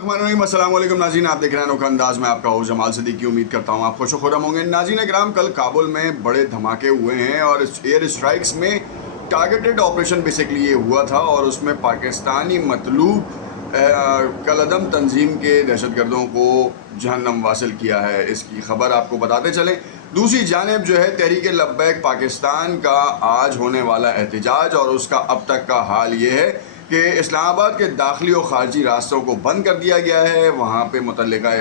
अस्सलाम वालेकुम नाज़रीन, आप देख रहे हैं अनोखा अंदाज में आपका होस्ट जमाल सिद्दीकी। उम्मीद करता हूँ आप खुश खुर्रम होंगे। नाज़रीन इकराम, कल काबुल में बड़े धमाके हुए हैं और इस एयर स्ट्राइक्स में टारगेटेड ऑपरेशन बेसिकली ये हुआ था और उसमें पाकिस्तानी मतलूब कलअदम तंजीम के दहशतगर्दों को जहन्नम वासिल किया है। इसकी ख़बर आपको बताते चलें। दूसरी जानिब जो है तहरीक लब्बैक पाकिस्तान का आज होने वाला एहतजाज और उसका अब तक का हाल ये है कि इस्लामाबाद के दाखिली और ख़ारजी रास्तों को बंद कर दिया गया है। वहाँ पे मुतल्लिका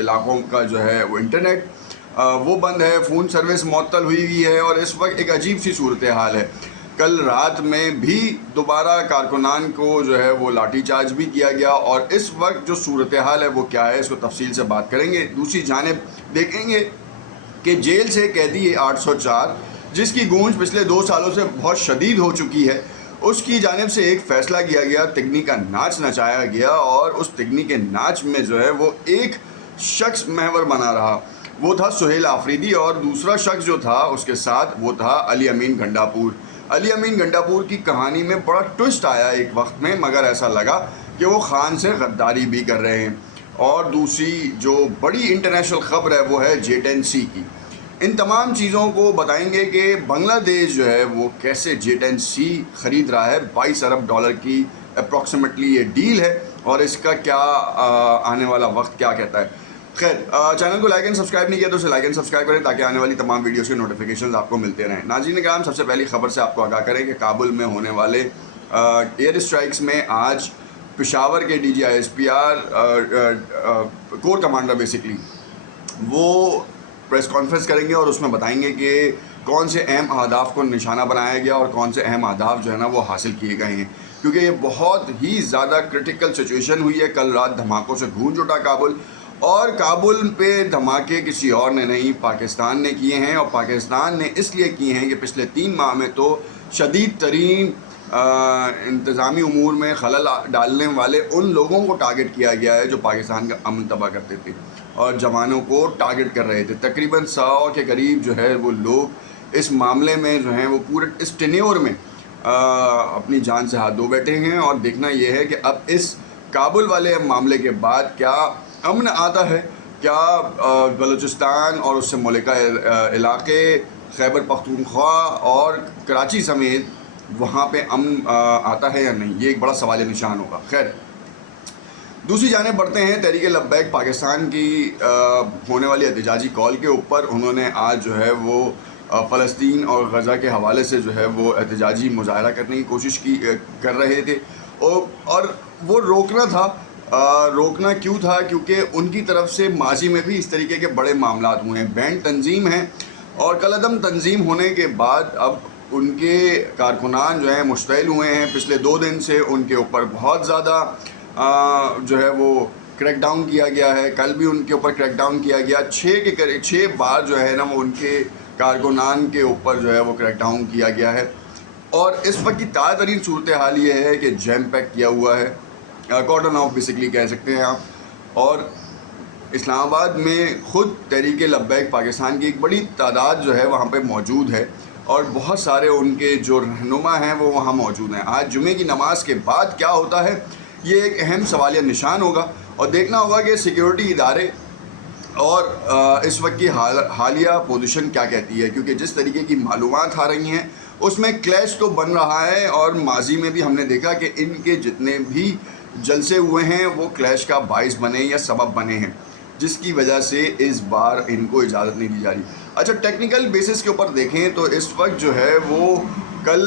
इलाक़ों का जो है वो इंटरनेट वो बंद है, फ़ोन सर्विस मुअत्तल हुई है और इस वक्त एक अजीब सी सूरत हाल है। कल रात में भी दोबारा कारकुनान को जो है वो लाठी चार्ज भी किया गया और इस वक्त जो सूरत हाल है वो क्या है, इसको तफसील से बात करेंगे। दूसरी जानिब देखेंगे कि जेल से कैदी 804 जिसकी गूंज पिछले 2 सालों से बहुत शदीद हो चुकी है, उसकी जानिब से एक फ़ैसला किया गया, तिगनी का नाच नचाया गया और उस तिगनी के नाच में जो है वो एक शख्स महवर बना रहा, वो था सुहेल आफरीदी और दूसरा शख्स जो था उसके साथ वो था अली अमीन गंडापुर। अली अमीन गंडापुर की कहानी में बड़ा ट्विस्ट आया एक वक्त में, मगर ऐसा लगा कि वो खान से गद्दारी भी कर रहे हैं। और दूसरी जो बड़ी इंटरनेशनल ख़बर है वो है J10C की। इन तमाम चीज़ों को बताएंगे कि बांग्लादेश जो है वो कैसे J10C ख़रीद रहा है। 22 अरब डॉलर की अप्रॉक्सीमेटली ये डील है और इसका क्या आने वाला वक्त क्या कहता है। खैर, चैनल को लाइक एंड सब्सक्राइब नहीं किया तो उसे लाइक एंड सब्सक्राइब करें ताकि आने वाली तमाम वीडियोस के नोटिफिकेशंस आपको मिलते रहें। नाज़रीन इकराम, सबसे पहली ख़बर से आपको आगाह करें कि काबुल में होने वाले एयर स्ट्राइक्स में आज पेशावर के DGISPR कोर कमांडर बेसिकली वो प्रेस कॉन्फ्रेंस करेंगे और उसमें बताएंगे कि कौन से अहम अहदाफ को निशाना बनाया गया और कौन से अहम अहदाफ जो है ना वो हासिल किए गए हैं, क्योंकि ये बहुत ही ज़्यादा क्रिटिकल सिचुएशन हुई है। कल रात धमाकों से गूंज उठा काबुल और काबुल पे धमाके किसी और ने नहीं, पाकिस्तान ने किए हैं और पाकिस्तान ने इसलिए किए हैं कि पिछले 3 माह में तो शदीद तरीन इंतज़ामी उमूर में खलल डालने वाले उन लोगों को टारगेट किया गया है जो पाकिस्तान का अमन तबाह करते थे और जवानों को टारगेट कर रहे थे। तकरीबन 100 के करीब जो है वो लोग इस मामले में जो हैं वो पूरे इस टेन्योर में अपनी जान से हाथ धो बैठे हैं और देखना ये है कि अब इस काबुल वाले मामले के बाद क्या अमन आता है, क्या बलूचिस्तान और उससे मुल्का इलाके खैबर पख्तूनख्वा और कराची समेत वहाँ पे अमन आता है या नहीं, ये एक बड़ा सवाल निशान होगा। खैर, दूसरी जाने बढ़ते हैं तहरीक लब्बैक पाकिस्तान की होने वाली एहतजाजी कॉल के ऊपर। उन्होंने आज जो है वो फ़लस्तीन और गज़ा के हवाले से जो है वो एहतजाजी मुज़ाहरा करने की कोशिश कर रहे थे और वो रोकना था। रोकना क्यों था? क्योंकि उनकी तरफ से माजी में भी इस तरीके के बड़े मामला हुए हैं। बैंड तंजीम है और कलअदम तंजीम होने के बाद अब उनके कारकुनान जो हैं मुश्तइल हुए हैं। पिछले 2 दिन से उनके ऊपर बहुत ज़्यादा जो है वो क्रैकडाउन किया गया है। कल भी उनके ऊपर क्रैकडाउन किया गया। 6 बार जो है ना वो उनके कारकुनान के ऊपर जो है वो क्रैकडाउन किया गया है और इस वक्त की ताज़ा तरीन सूरत हाल ये है कि जैम पैक किया हुआ है, कॉर्डन ऑफ बेसिकली कह सकते हैं आप। और इस्लामाबाद में ख़ुद तहरीक लब्बैक पाकिस्तान की एक बड़ी तादाद जो है वहाँ पे मौजूद है और बहुत सारे उनके जो रहनुमा हैं वो वहाँ मौजूद हैं। आज जुमे की नमाज के बाद क्या होता है ये एक अहम सवालिया निशान होगा और देखना होगा कि सिक्योरिटी इदारे और इस वक्त की हालिया पोजीशन क्या कहती है, क्योंकि जिस तरीके की मालूमात आ रही हैं उसमें क्लैश तो बन रहा है और माजी में भी हमने देखा कि इनके जितने भी जलसे हुए हैं वो क्लैश का बाइस बने या सबब बने हैं, जिसकी वजह से इस बार इनको इजाज़त नहीं दी जा रही। अच्छा, टेक्निकल बेसिस के ऊपर देखें तो इस वक्त जो है वो कल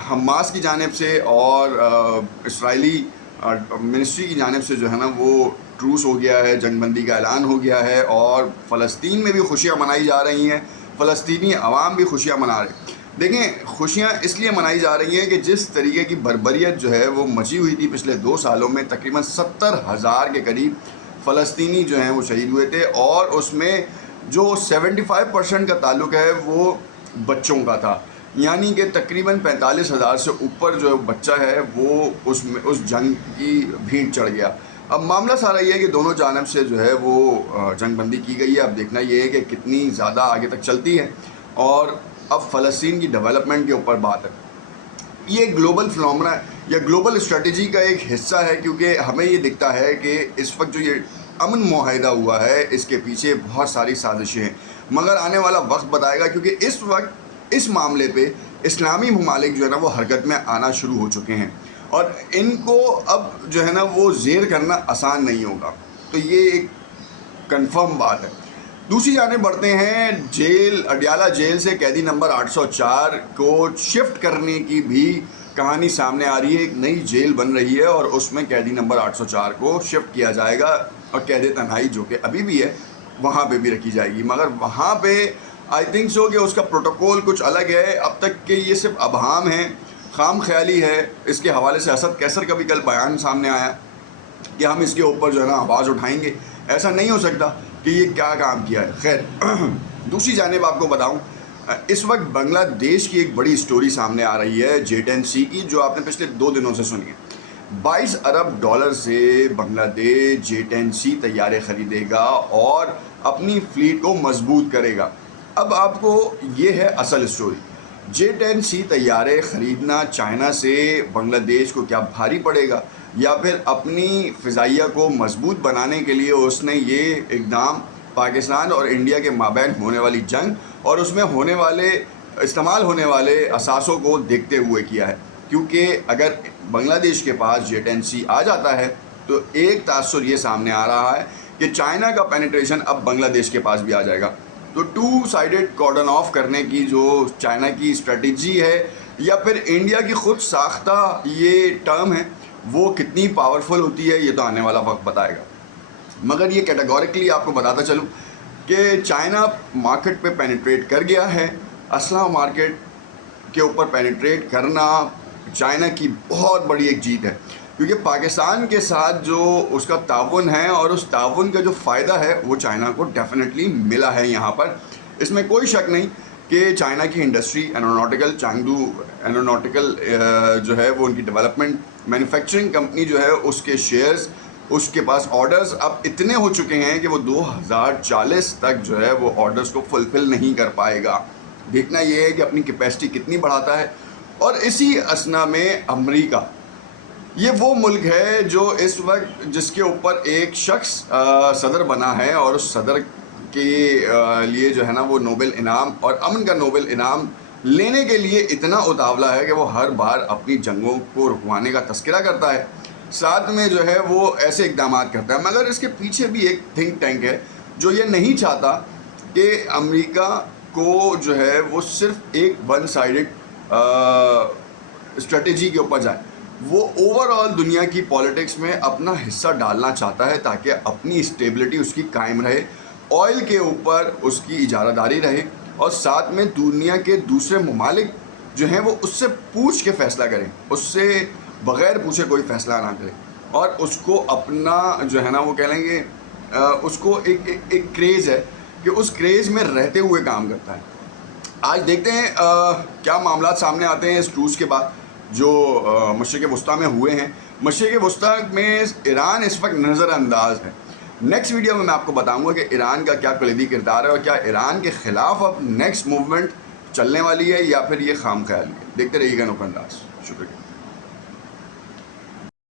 हमास की जानिब से और इसराइली मिनिस्ट्री की जानिब से जो है ना वो ट्रूस हो गया है, जंगबंदी का ऐलान हो गया है और फ़लस्तीन में भी खुशियाँ मनाई जा रही हैं। फ़लस्तीनी अवाम भी खुशियाँ मना रहे। देखें, खुशियाँ इसलिए मनाई जा रही हैं कि जिस तरीके की बर्बरियत जो है वो मची हुई थी पिछले 2 सालों में, तकरीबन 70,000 के करीब फ़लस्तीनी जो हैं वो शहीद हुए थे और उसमें जो 75% का ताल्लुक़ है वो बच्चों का था, यानी कि तकरीबन 45,000 से ऊपर जो बच्चा है वो उसमें उस जंग की भीड़ चढ़ गया। अब मामला सारा ये है कि दोनों जानब से जो है वो जंगबंदी की गई है। अब देखना ये है कि कितनी ज़्यादा आगे तक चलती है और अब फ़लस्तीन की डेवलपमेंट के ऊपर बात है। یہ گلوبل فنومنا یا گلوبل اسٹریٹجی کا ایک حصہ ہے، کیونکہ ہمیں یہ دکھتا ہے کہ اس وقت جو یہ امن معاہدہ ہوا ہے اس کے پیچھے بہت ساری سازشیں ہیں، مگر آنے والا وقت بتائے گا، کیونکہ اس وقت اس معاملے پہ اسلامی ممالک جو ہے نا وہ حرکت میں آنا شروع ہو چکے ہیں، اور ان کو اب جو ہے نا وہ زیر کرنا آسان نہیں ہوگا، تو یہ ایک کنفرم بات ہے۔ دوسری جانب بڑھتے ہیں، اڈیالہ جیل سے قیدی نمبر 804 کو شفٹ کرنے کی بھی کہانی سامنے آ رہی ہے۔ ایک نئی جیل بن رہی ہے اور اس میں قیدی نمبر 804 کو شفٹ کیا جائے گا، اور قید تنہائی جو کہ ابھی بھی ہے وہاں پہ بھی رکھی جائے گی، مگر وہاں پہ آئی تھنک سو کہ اس کا پروٹوکول کچھ الگ ہے۔ اب تک کہ یہ صرف ابہام ہے، خام خیالی ہے۔ اس کے حوالے سے اسد کیسر کا بھی کل بیان سامنے آیا کہ ہم اس کے اوپر جو ہے نا آواز اٹھائیں گے، ایسا نہیں ہو سکتا کہ یہ کیا کام کیا ہے۔ خیر، دوسری جانب آپ کو بتاؤں، اس وقت بنگلہ دیش کی ایک بڑی سٹوری سامنے آ رہی ہے J-10C کی، جو آپ نے پچھلے 2 دنوں سے سنی ہے۔ 22 ارب ڈالر سے بنگلہ دیش J-10C طیارے خریدے گا اور اپنی فلیٹ کو مضبوط کرے گا۔ اب آپ کو یہ ہے اصل سٹوری، J-10C طیارے خریدنا چائنا سے بنگلہ دیش کو کیا بھاری پڑے گا، یا پھر اپنی فضائیہ کو مضبوط بنانے کے لیے اس نے یہ اقدام پاکستان اور انڈیا کے مابین ہونے والی جنگ اور اس میں استعمال ہونے والے اثاثوں کو دیکھتے ہوئے کیا ہے؟ کیونکہ اگر بنگلہ دیش کے پاس J-10C آ جاتا ہے تو ایک تاثر یہ سامنے آ رہا ہے کہ چائنا کا پینیٹریشن اب بنگلہ دیش کے پاس بھی آ جائے گا۔ تو 2 سائیڈڈ کارڈن آف کرنے کی جو چائنا کی اسٹریٹجی ہے، یا پھر انڈیا کی خود ساختہ یہ ٹرم ہے، وہ کتنی پاورفل ہوتی ہے یہ تو آنے والا وقت بتائے گا۔ مگر یہ کیٹیگوریکلی آپ کو بتاتا چلوں کہ چائنا مارکیٹ پہ پینیٹریٹ کر گیا ہے۔ اسلحہ مارکیٹ کے اوپر پینیٹریٹ کرنا چائنا کی بہت بڑی ایک جیت ہے، کیونکہ پاکستان کے ساتھ جو اس کا تعاون ہے اور اس تعاون کا جو فائدہ ہے وہ چائنا کو ڈیفینیٹلی ملا ہے یہاں پر۔ اس میں کوئی شک نہیں کہ چائنا کی انڈسٹری چانگدو اینوناٹیکل جو ہے وہ ان کی ڈیولپمنٹ مینوفیکچرنگ کمپنی جو ہے اس کے شیئرز، اس کے پاس آرڈرز اب اتنے ہو چکے ہیں کہ وہ 2040 تک جو ہے وہ آرڈرز کو فلفل نہیں کر پائے گا۔ دیکھنا یہ ہے کہ اپنی کیپیسٹی کتنی بڑھاتا ہے۔ اور اسی اثنا میں امریکہ، یہ وہ ملک ہے جو اس وقت جس کے اوپر ایک شخص صدر بنا ہے، اور اس صدر کے لیے جو ہے نا وہ نوبل انعام اور امن کا نوبل انعام لینے کے لیے اتنا اتاولا ہے کہ وہ ہر بار اپنی جنگوں کو رکوانے کا تذکرہ کرتا ہے، ساتھ میں جو ہے وہ ایسے اقدامات کرتا ہے، مگر اس کے پیچھے بھی ایک تھنک ٹینک ہے جو یہ نہیں چاہتا کہ امریکہ کو جو ہے وہ صرف ایک ون سائیڈڈ اسٹریٹجی کے اوپر جائے، وہ اوور آل دنیا کی پالیٹکس میں اپنا حصہ ڈالنا چاہتا ہے تاکہ اپنی اسٹیبلٹی اس کی قائم رہے، آئل کے اوپر اس کی اجارہ داری رہے، اور ساتھ میں دنیا کے دوسرے ممالک جو ہیں وہ اس سے پوچھ کے فیصلہ کریں، اس سے بغیر پوچھے کوئی فیصلہ نہ کرے، اور اس کو اپنا جو ہے نا وہ کہہ لیں گے اس کو ایک کریز ہے کہ اس کریز میں رہتے ہوئے کام کرتا ہے۔ آج دیکھتے ہیں کیا معاملات سامنے آتے ہیں اس کروز کے بعد جو مشرق وسطیٰ میں ہوئے ہیں۔ مشرق وسطیٰ میں ایران اس وقت نظر انداز ہے۔ نیکسٹ ویڈیو میں آپ کو بتاؤں گا کہ ایران کا کیا کلیدی کردار ہے، اور کیا ایران کے خلاف اب نیکسٹ موومنٹ چلنے والی ہے یا پھر یہ خام خیالی ہے۔ دیکھتے رہیے گا نقطہ انداز۔ شکریہ۔